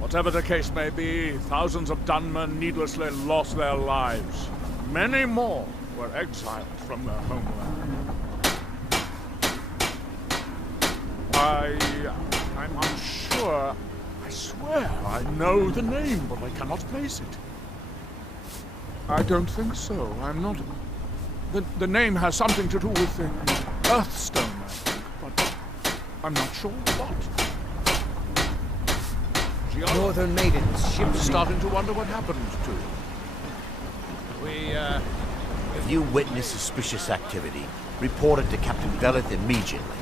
Whatever the case may be, thousands of Dunmen needlessly lost their lives. Many more were exiled from their homeland. I'm unsure. I swear I know the name, but I cannot place it. I don't think so. I'm not... The name has something to do with the Earthstone, I think, but I'm not sure what. Northern Maidens, I'm starting to wonder what happened to it. If you witness suspicious activity, report it to Captain Velith immediately.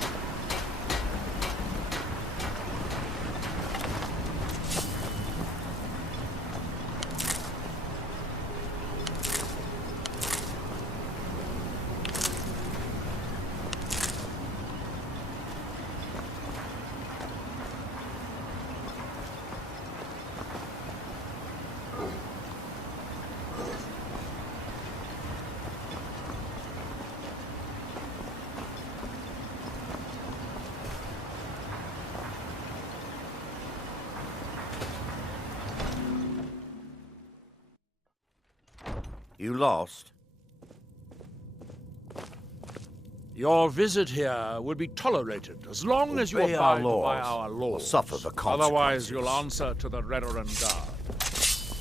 You lost? Your visit here will be tolerated as long as you abide by our laws. Or suffer the consequences. Otherwise, you'll answer to the Redoran Guard.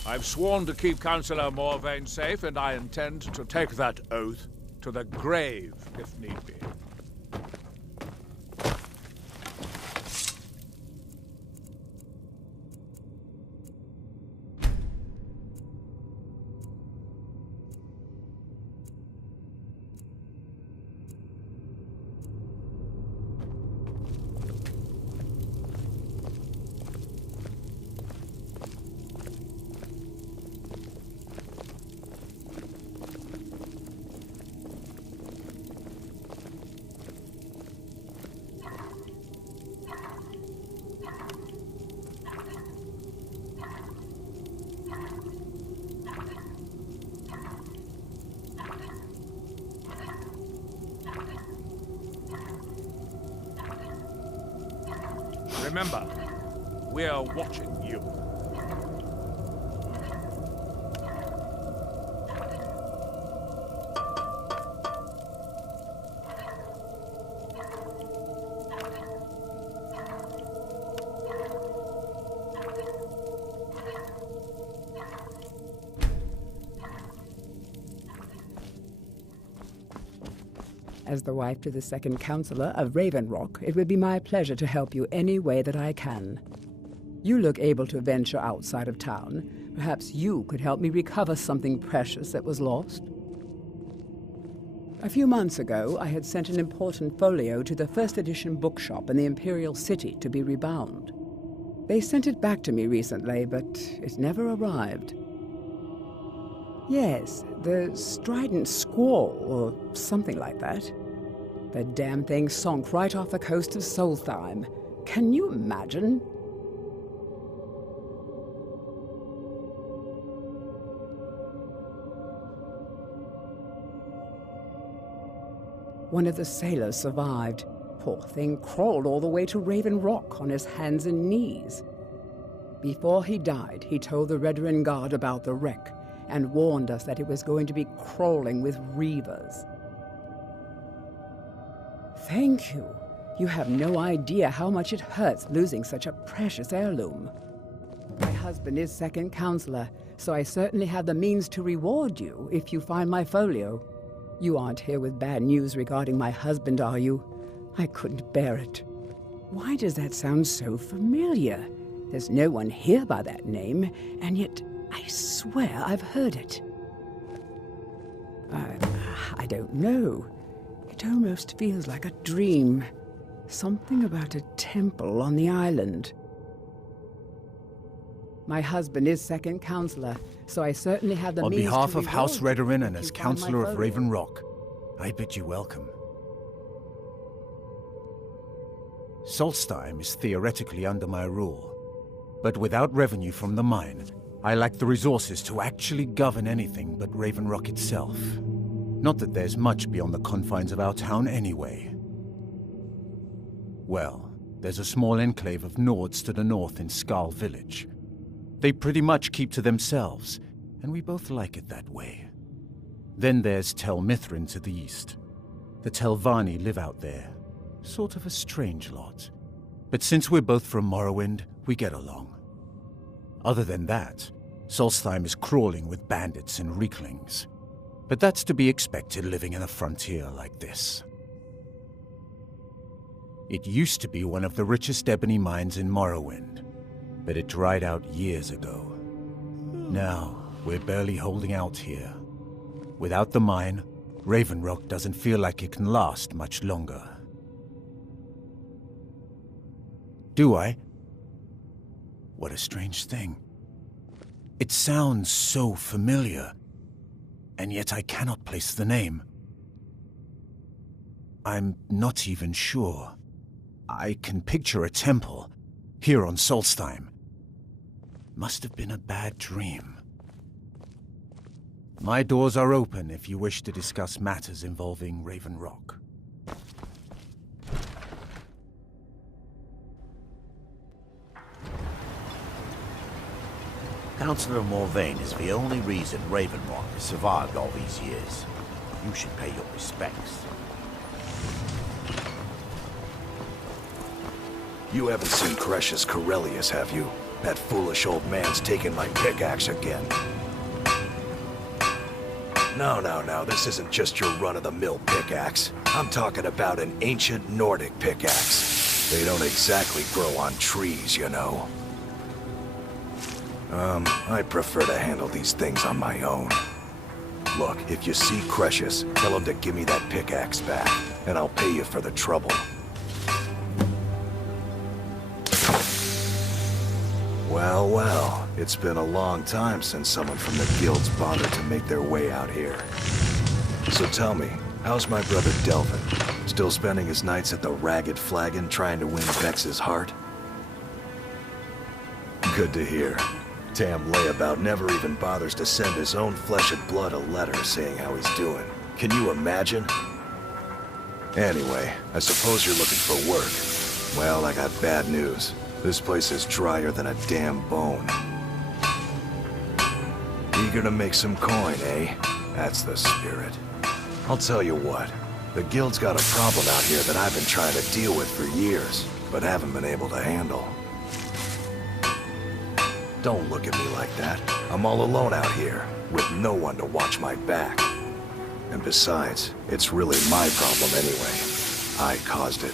I've sworn to keep Councillor Morvain safe, and I intend to take that oath to the grave, if need be. Remember, we're watching you. As the wife to the second Councillor of Raven Rock, it would be my pleasure to help you any way that I can. You look able to venture outside of town. Perhaps you could help me recover something precious that was lost. A few months ago, I had sent an important folio to the first edition bookshop in the Imperial City to be rebound. They sent it back to me recently, but it never arrived. Yes, the Strident Squall, or something like that. The damn thing sunk right off the coast of Solstheim. Can you imagine? One of the sailors survived. Poor thing crawled all the way to Raven Rock on his hands and knees. Before he died, he told the Redoran Guard about the wreck and warned us that it was going to be crawling with reavers. Thank you. You have no idea how much it hurts losing such a precious heirloom. My husband is second Councillor, so I certainly have the means to reward you if you find my folio. You aren't here with bad news regarding my husband, are you? I couldn't bear it. Why does that sound so familiar? There's no one here by that name, and yet I swear I've heard it. I don't know. It almost feels like a dream. Something about a temple on the island. My husband is second Councillor, so I certainly have the means to... On behalf of House Redoran and as Councillor of Raven Rock, I bid you welcome. Solstheim is theoretically under my rule, but without revenue from the mine, I lack the resources to actually govern anything but Raven Rock itself. Not that there's much beyond the confines of our town anyway. Well, there's a small enclave of Nords to the north in Skarl Village, They pretty much keep to themselves, and we both like it that way. Then there's Tel Mithrin to the east. The Telvanni live out there. Sort of a strange lot. But since we're both from Morrowind, we get along. Other than that, Solstheim is crawling with bandits and reeklings. But that's to be expected living in a frontier like this. It used to be one of the richest ebony mines in Morrowind, but it dried out years ago. Now, we're barely holding out here. Without the mine, Ravenrock doesn't feel like it can last much longer. Do I? What a strange thing. It sounds so familiar, and yet I cannot place the name. I'm not even sure. I can picture a temple, here on Solstheim. Must have been a bad dream. My doors are open if you wish to discuss matters involving Ravenrock. Councillor Morvain is the only reason Ravenrock has survived all these years. You should pay your respects. You haven't seen Cretius Corellius, have you? That foolish old man's taken my pickaxe again. No, this isn't just your run-of-the-mill pickaxe. I'm talking about an ancient Nordic pickaxe. They don't exactly grow on trees, you know. I prefer to handle these things on my own. Look, if you see Cretius, tell him to give me that pickaxe back, and I'll pay you for the trouble. Well, it's been a long time since someone from the guilds bothered to make their way out here. So tell me, how's my brother Delvin? Still spending his nights at the Ragged Flagon trying to win Vex's heart? Good to hear. Tam Layabout never even bothers to send his own flesh and blood a letter saying how he's doing. Can you imagine? Anyway, I suppose you're looking for work. Well, I got bad news. This place is drier than a damn bone. Eager to make some coin, eh? That's the spirit. I'll tell you what. The guild's got a problem out here that I've been trying to deal with for years, but haven't been able to handle. Don't look at me like that. I'm all alone out here, with no one to watch my back. And besides, it's really my problem anyway. I caused it.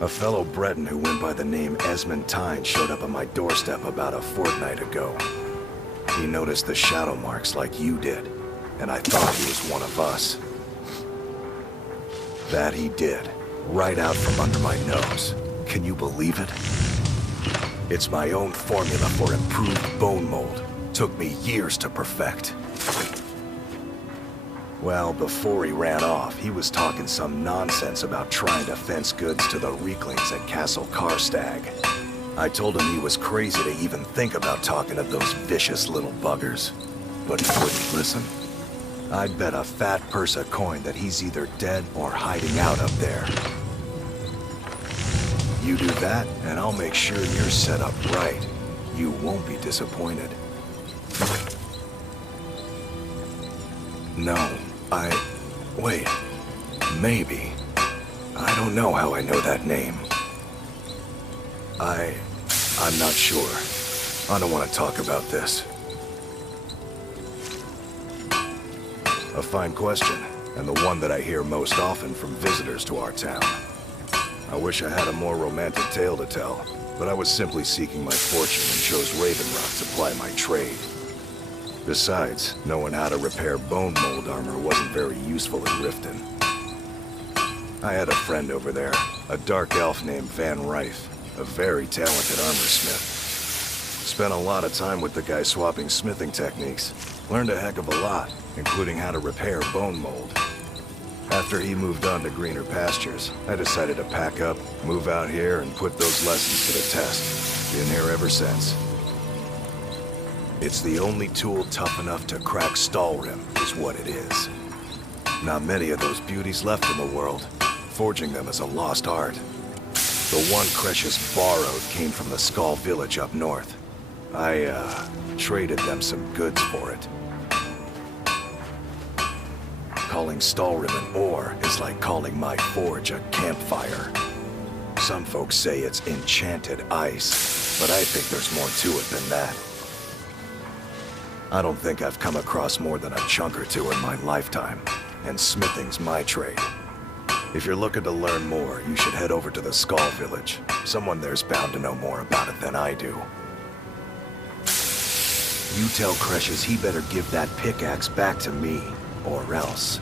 A fellow Breton who went by the name Esmond Tyne showed up on my doorstep about a fortnight ago. He noticed the shadow marks like you did, and I thought he was one of us. That he did, right out from under my nose. Can you believe it? It's my own formula for improved bone mold. Took me years to perfect. Well, before he ran off, he was talking some nonsense about trying to fence goods to the reeklings at Castle Karstag. I told him he was crazy to even think about talking to those vicious little buggers. But he wouldn't listen. I'd bet a fat purse of coin that he's either dead or hiding out up there. You do that, and I'll make sure you're set up right. You won't be disappointed. No, wait. Maybe. I don't know how I know that name. I'm not sure. I don't want to talk about this. A fine question, and the one that I hear most often from visitors to our town. I wish I had a more romantic tale to tell, but I was simply seeking my fortune and chose Ravenrock to ply my trade. Besides, knowing how to repair bone mold armor wasn't very useful in Riften. I had a friend over there, a dark elf named Van Rife, a very talented armorsmith. Spent a lot of time with the guy swapping smithing techniques. Learned a heck of a lot, including how to repair bone mold. After he moved on to greener pastures, I decided to pack up, move out here, and put those lessons to the test. Been here ever since. It's the only tool tough enough to crack Stalrim, is what it is. Not many of those beauties left in the world. Forging them is a lost art. The one Cresius borrowed came from the Skull village up north. I, traded them some goods for it. Calling Stalrim an ore is like calling my forge a campfire. Some folks say it's enchanted ice, but I think there's more to it than that. I don't think I've come across more than a chunk or two in my lifetime, and smithing's my trade. If you're looking to learn more, you should head over to the Skull village. Someone there's bound to know more about it than I do. You tell Cresius he better give that pickaxe back to me, or else.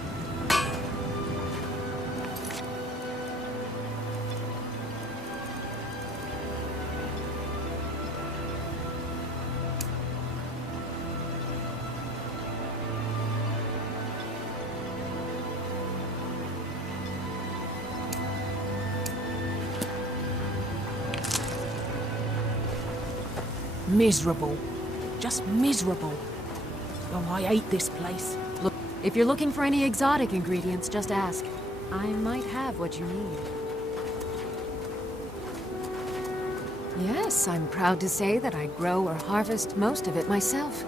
Miserable. Just miserable. Oh, I hate this place. Look, if you're looking for any exotic ingredients, just ask. I might have what you need. Yes, I'm proud to say that I grow or harvest most of it myself.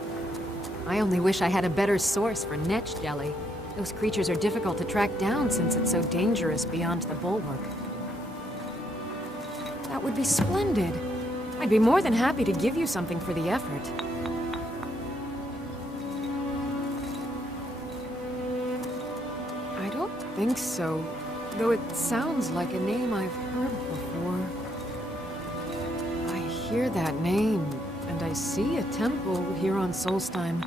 I only wish I had a better source for netch jelly. Those creatures are difficult to track down since it's so dangerous beyond the bulwark. That would be splendid. I'd be more than happy to give you something for the effort. I don't think so, though it sounds like a name I've heard before. I hear that name, and I see a temple here on Solstheim.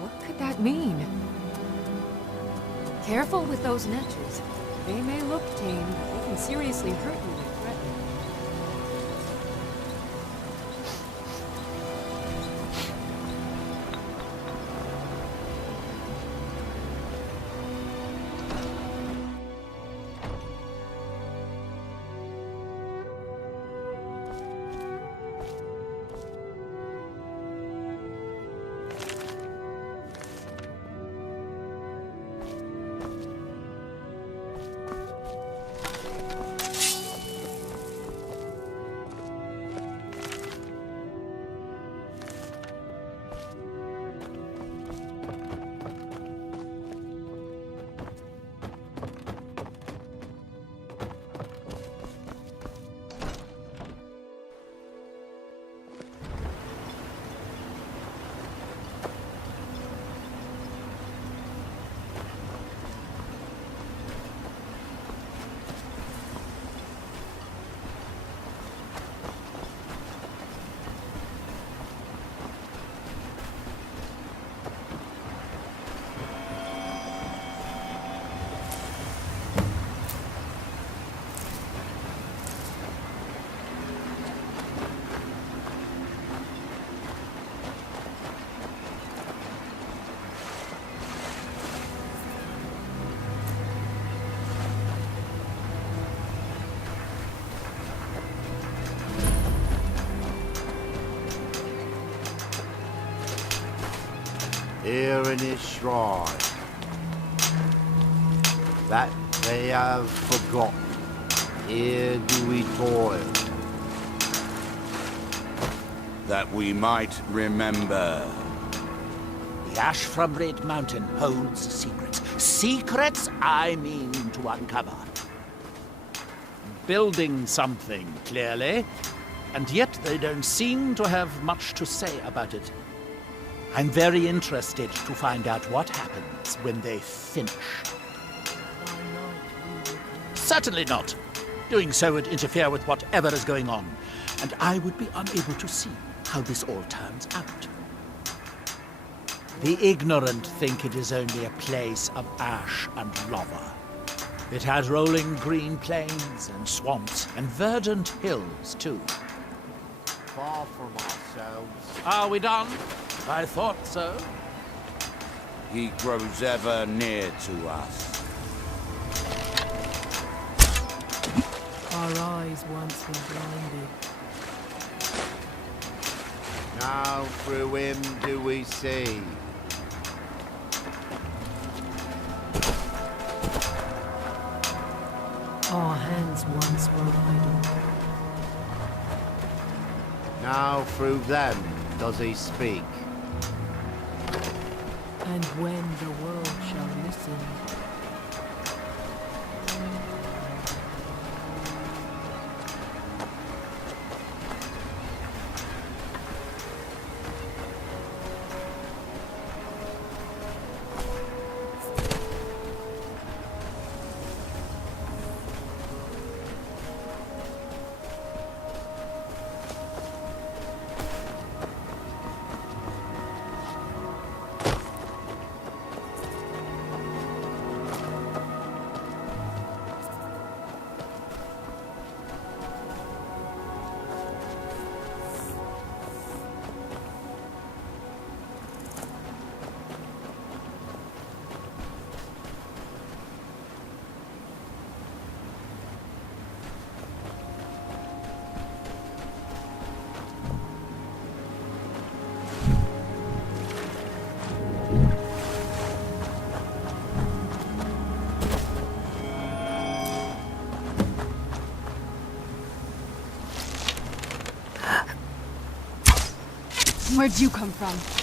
What could that mean? Careful with those netches. They may look tame, but they can seriously hurt you if threatened. Here in his shrine, that they have forgotten, here do we toil, that we might remember. The ash from Red Mountain holds secrets. Secrets I mean to uncover. Building something, clearly, and yet they don't seem to have much to say about it. I'm very interested to find out what happens when they finish. Certainly not. Doing so would interfere with whatever is going on, and I would be unable to see how this all turns out. The ignorant think it is only a place of ash and lava. It has rolling green plains and swamps and verdant hills, too. Far from ourselves. Are we done? I thought so. He grows ever near to us. Our eyes once were blinded. Now through him do we see. Our hands once were idle. Now through them does he speak. And when the world shall listen. Where'd you come from?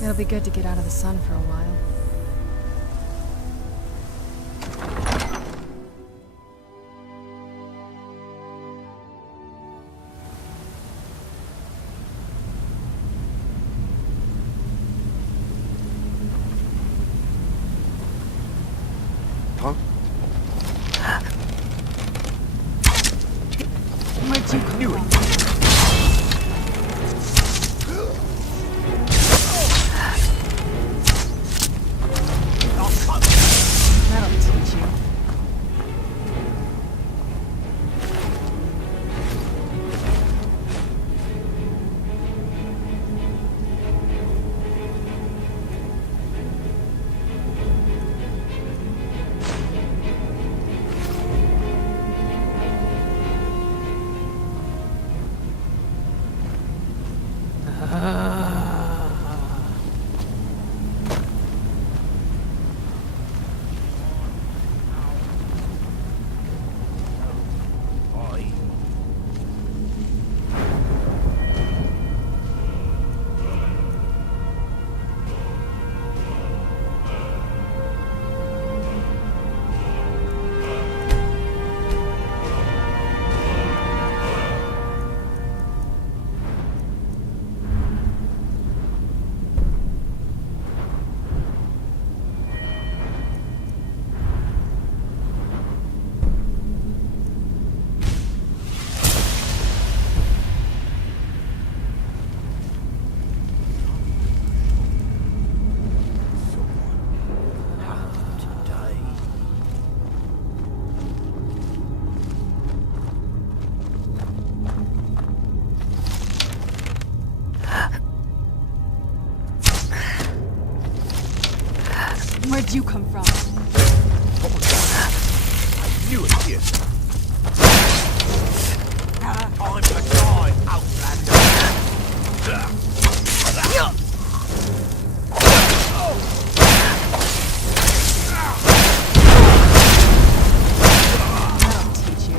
It'll be good to get out of the sun for a while. Huh? Where'd you come from? That'll teach you. Where'd you come from? What was that? I knew it, yes. Time to die, Outlander! That'll teach you.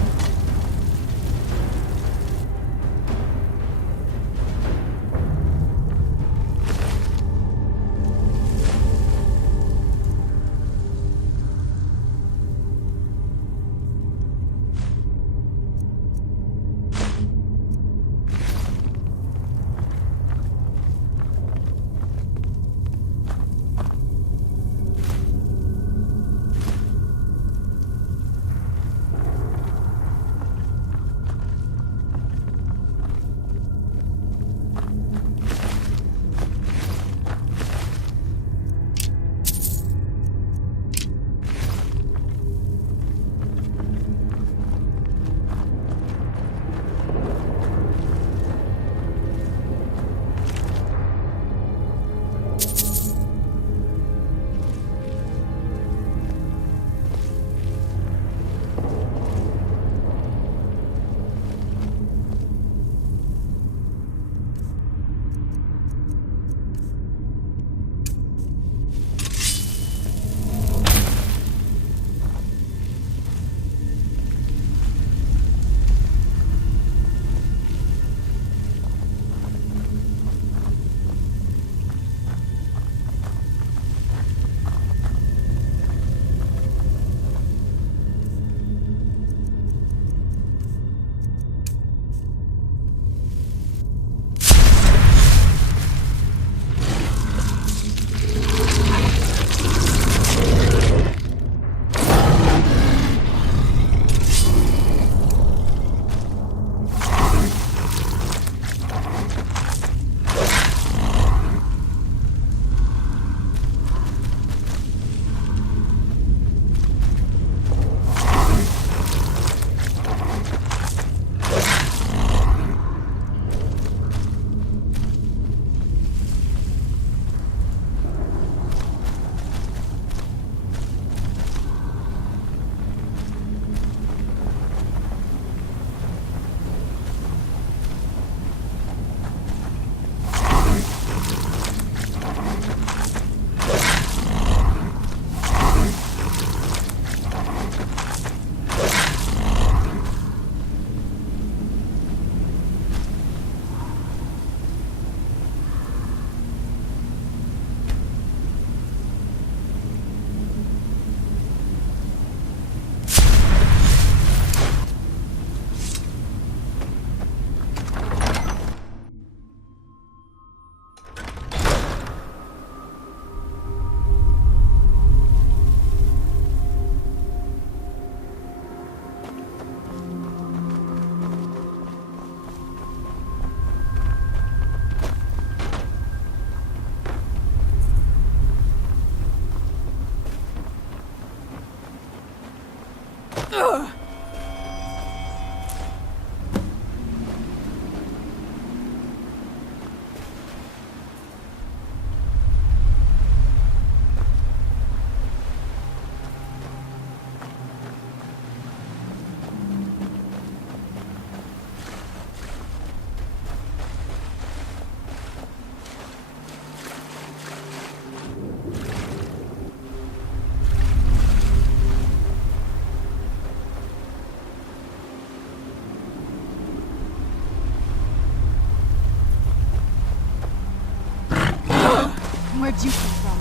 Where'd you come from?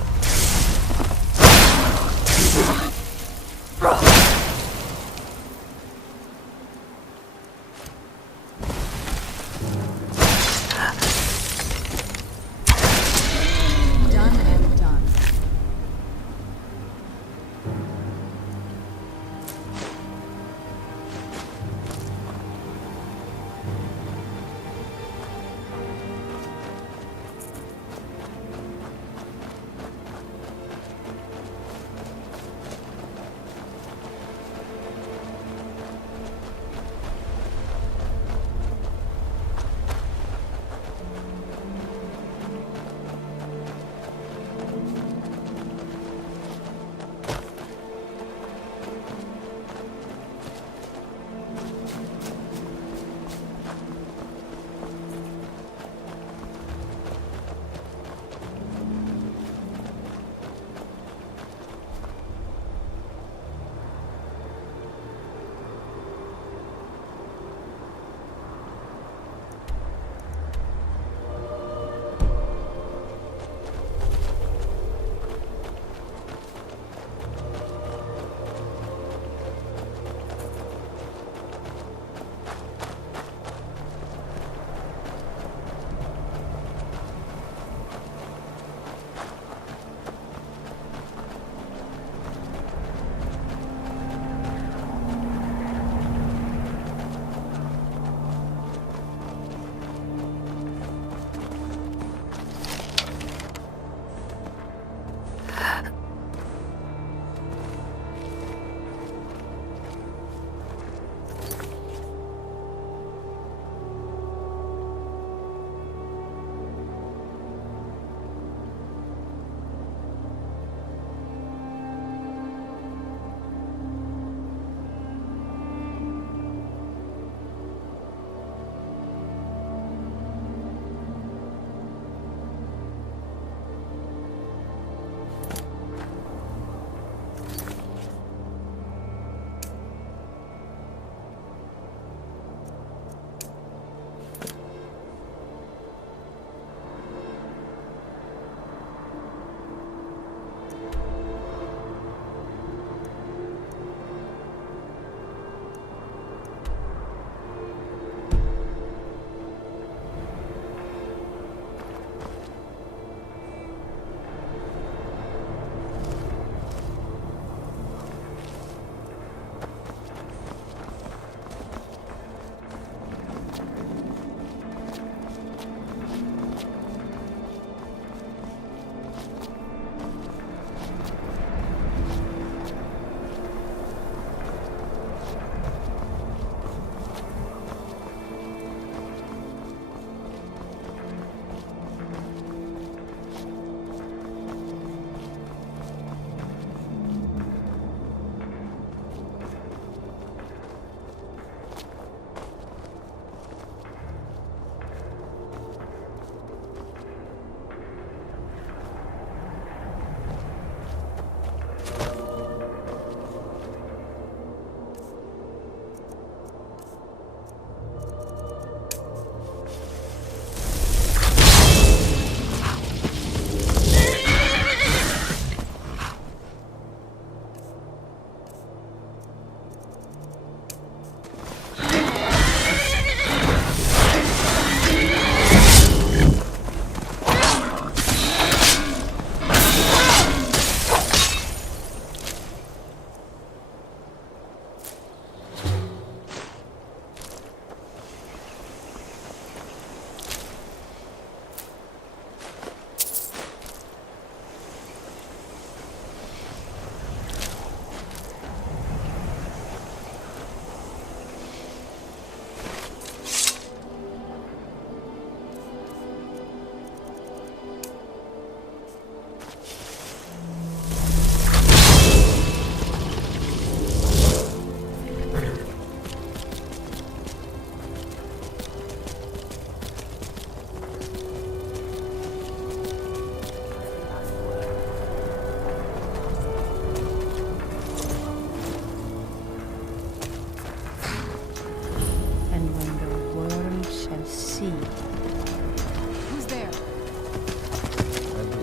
Done and done.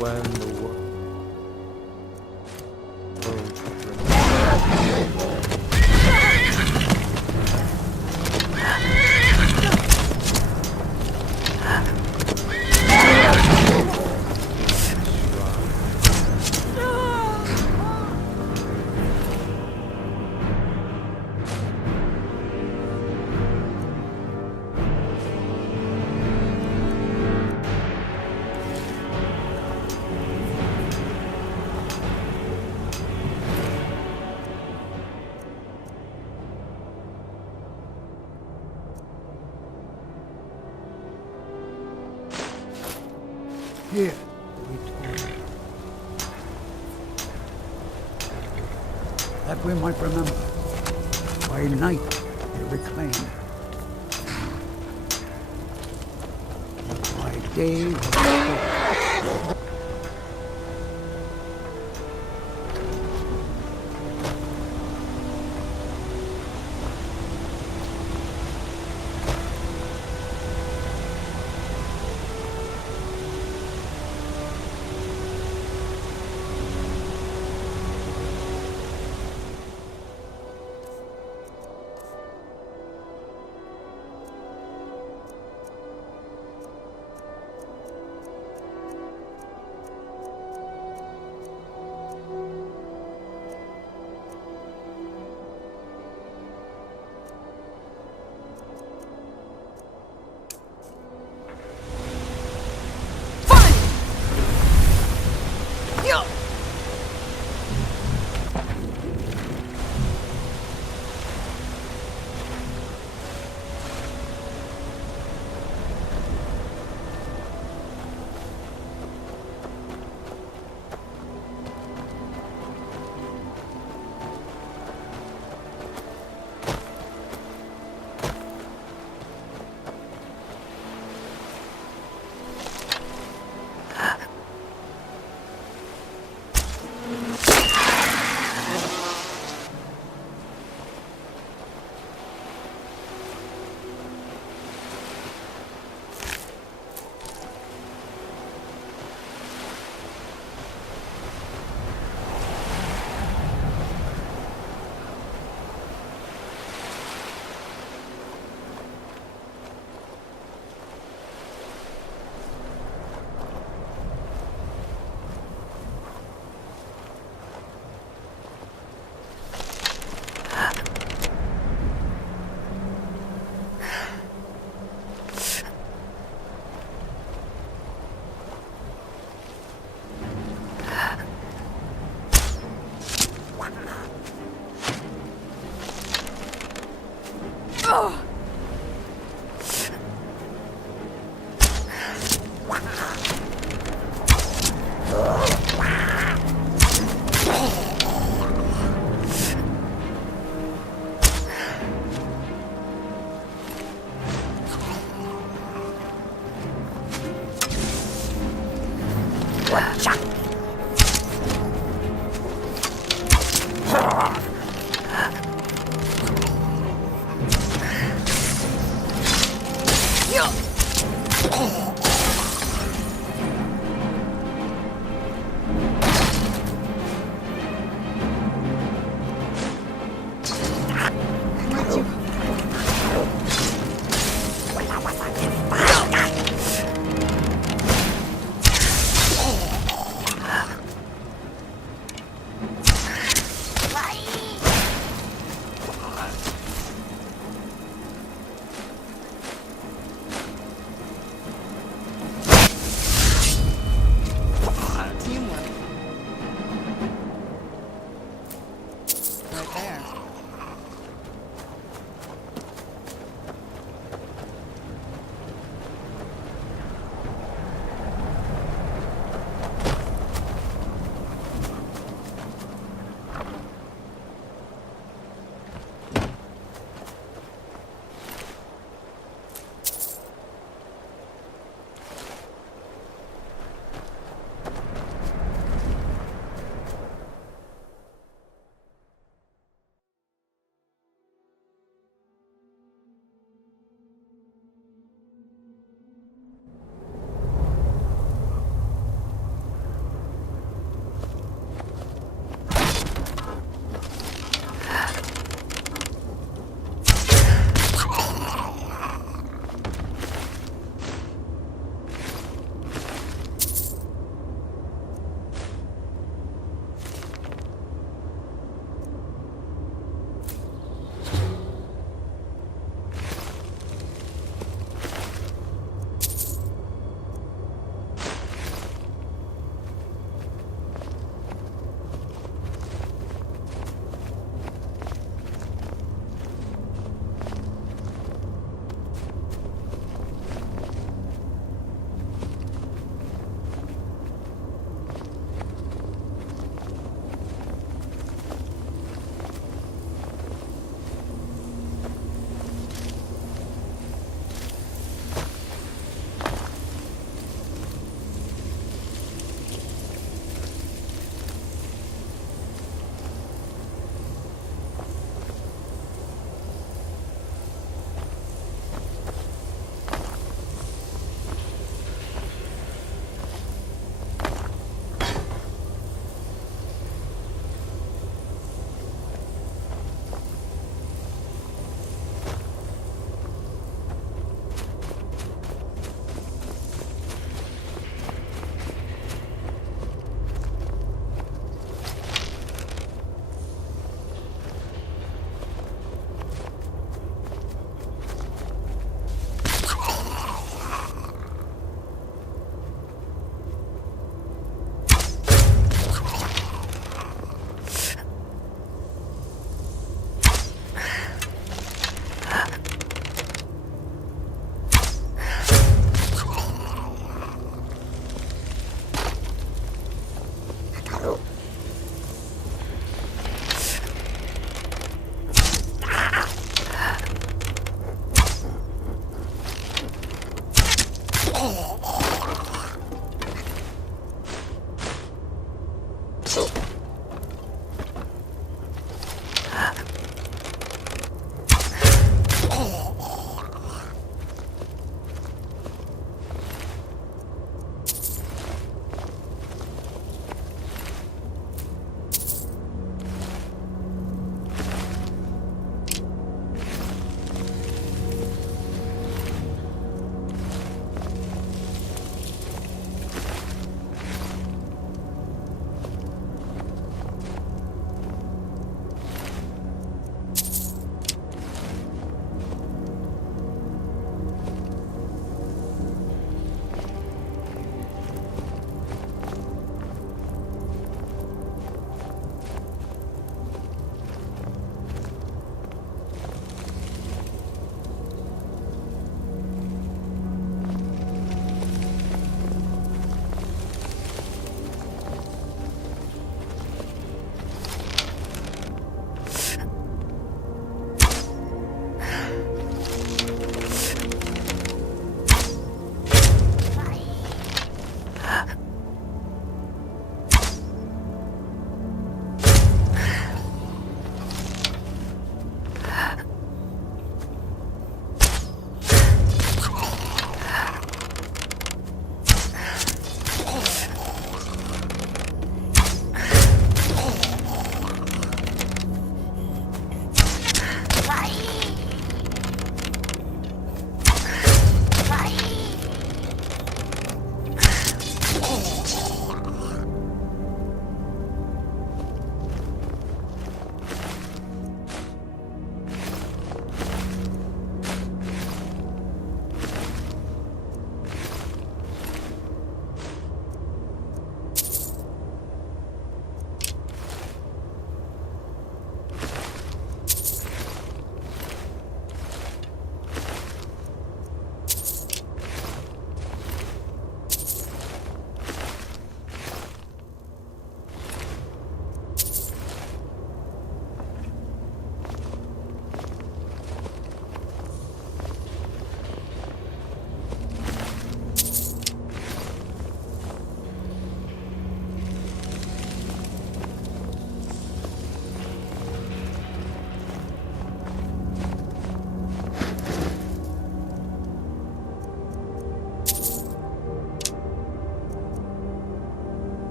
when the world Here, we told that we might remember. By night, they reclaimed. By day, restored.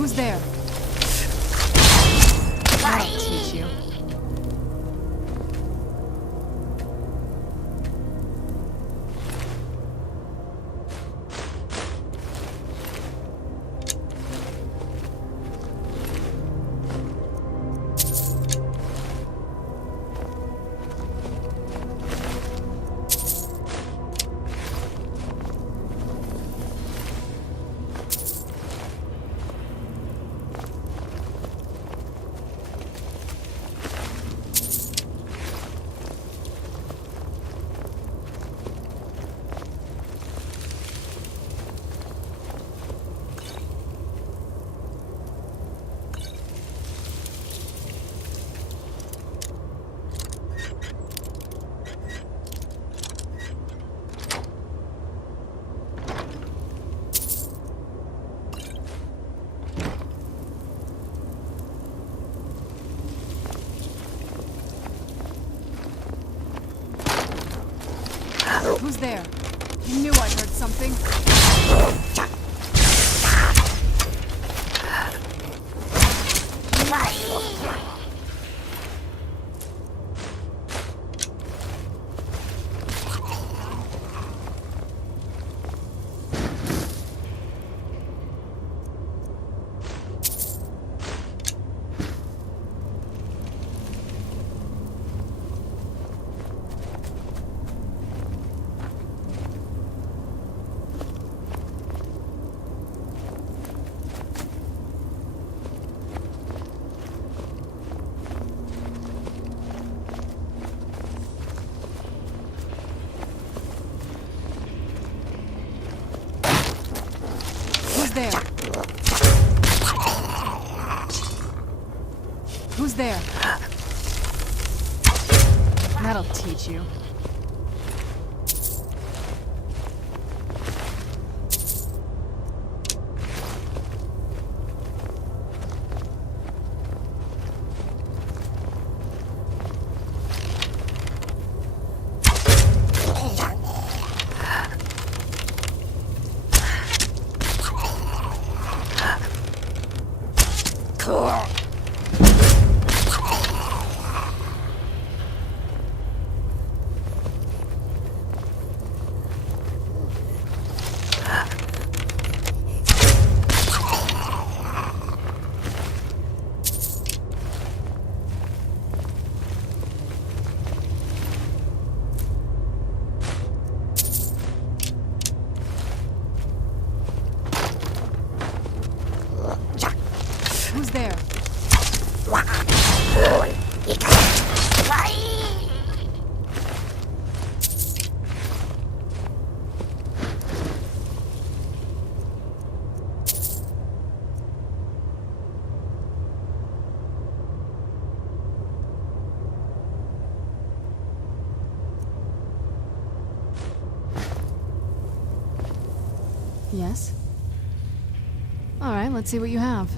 Who's there? I'll teach you. Who's there? I knew I heard something. Who's there? That'll teach you. Who's there? Yes? All right, let's see what you have.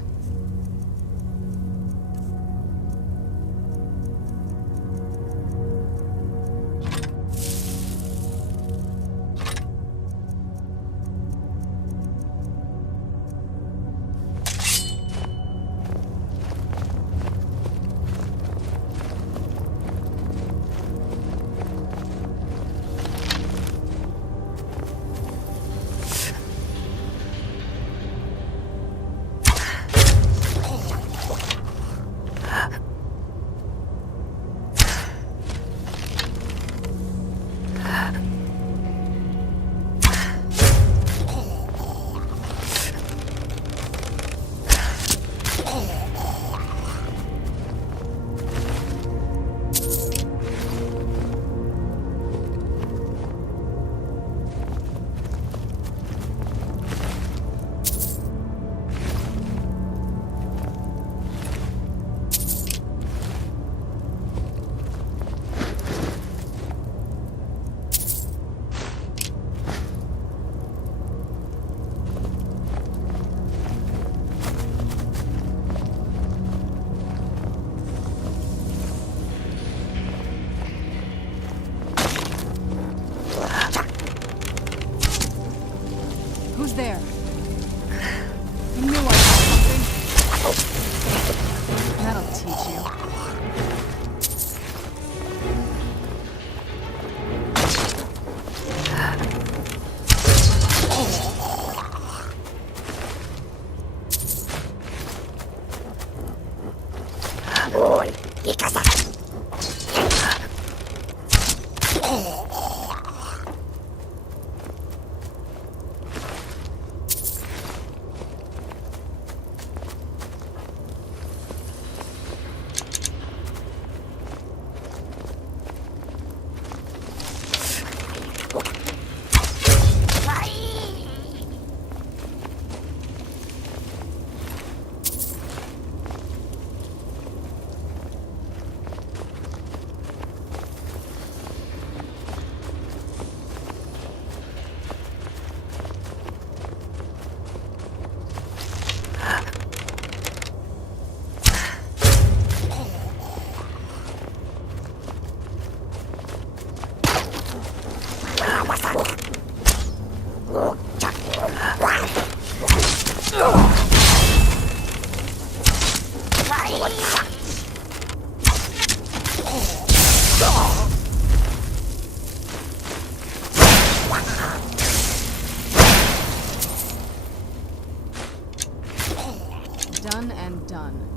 Done and done.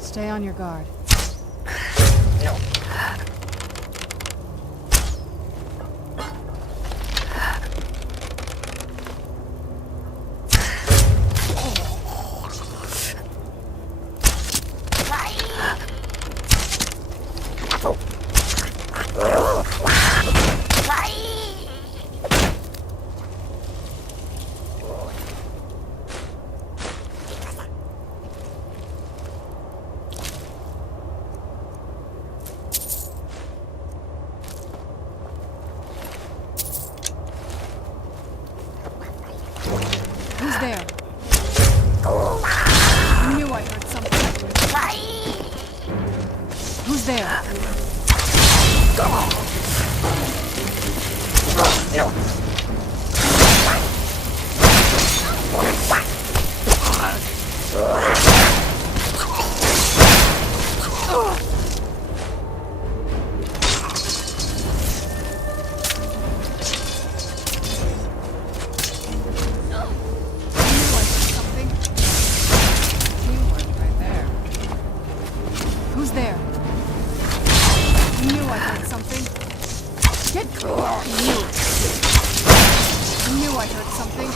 Stay on your guard. Who's there? I knew I heard something. Who's there? Who's there? I knew I heard something. Get clear! I knew I heard something.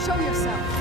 Show yourself!